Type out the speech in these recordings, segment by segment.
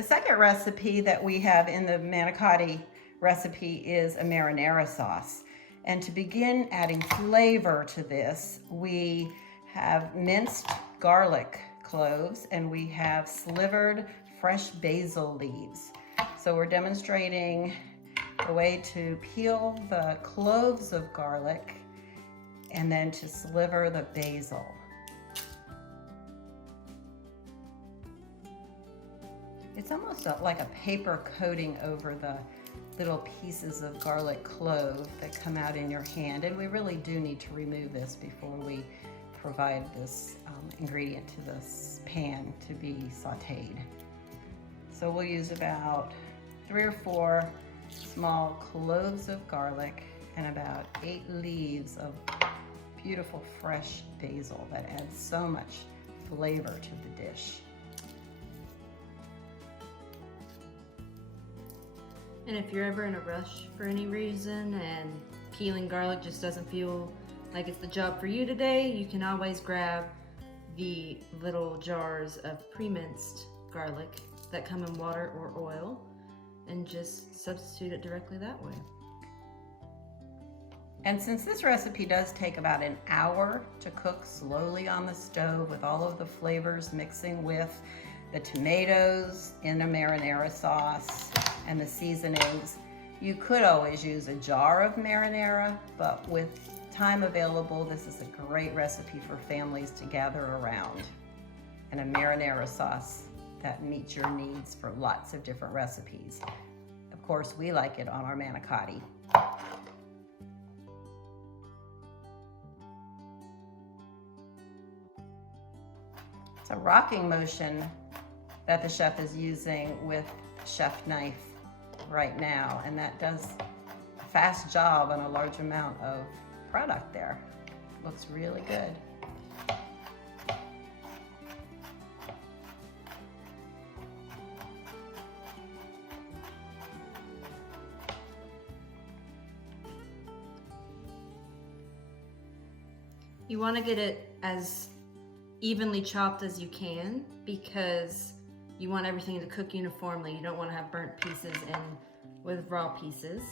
The second recipe that we have in the manicotti recipe is a marinara sauce. And to begin adding flavor to this, we have minced garlic cloves and we have slivered fresh basil leaves. So we're demonstrating the way to peel the cloves of garlic and then to sliver the basil. It's almost like a paper coating over the little pieces of garlic clove that come out in your hand, and we really do need to remove this before we provide this ingredient to this pan to be sauteed. So we'll use about 3 or 4 small cloves of garlic and about 8 leaves of beautiful fresh basil that adds so much flavor to the dish. And if you're ever in a rush for any reason and peeling garlic just doesn't feel like it's the job for you today, you can always grab the little jars of pre-minced garlic that come in water or oil and just substitute it directly that way. And since this recipe does take about an hour to cook slowly on the stove with all of the flavors mixing with the tomatoes in a marinara sauce and the seasonings, you could always use a jar of marinara, but with time available, this is a great recipe for families to gather around, and a marinara sauce that meets your needs for lots of different recipes. Of course, we like it on our manicotti. It's a rocking motion that the chef is using with a chef knife right now, and that does a fast job on a large amount of product there. Looks really good. You want to get it as evenly chopped as you can because you want everything to cook uniformly. You don't want to have burnt pieces in with raw pieces.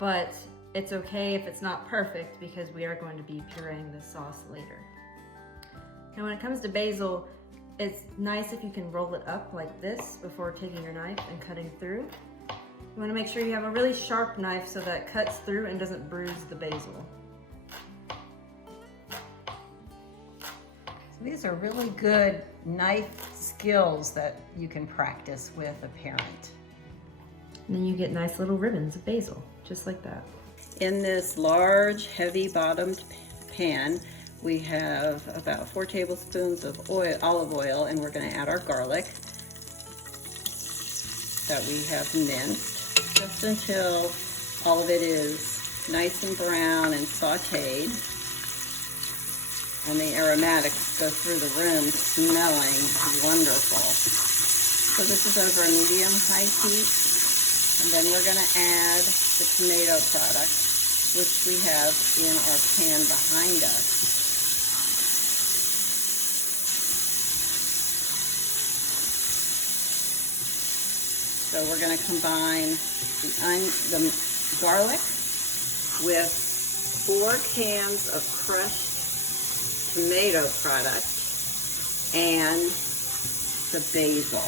But it's okay if it's not perfect because we are going to be pureeing this sauce later. And when it comes to basil, it's nice if you can roll it up like this before taking your knife and cutting through. You want to make sure you have a really sharp knife so that it cuts through and doesn't bruise the basil. These are really good knife skills that you can practice with a parent. And then you get nice little ribbons of basil, just like that. In this large, heavy bottomed pan, we have about 4 tablespoons of olive oil, and we're gonna add our garlic that we have minced, just until all of it is nice and brown and sauteed. And the aromatics go through the room smelling wonderful. So this is over a medium-high heat. And then we're gonna add the tomato product, which we have in our pan behind us. So we're gonna combine the garlic with 4 cans of crushed tomato product and the basil,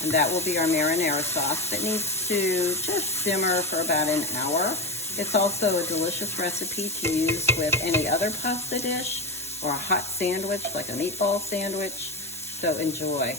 and that will be our marinara sauce that needs to just simmer for about an hour. It's also a delicious recipe to use with any other pasta dish or a hot sandwich like a meatball sandwich, so enjoy.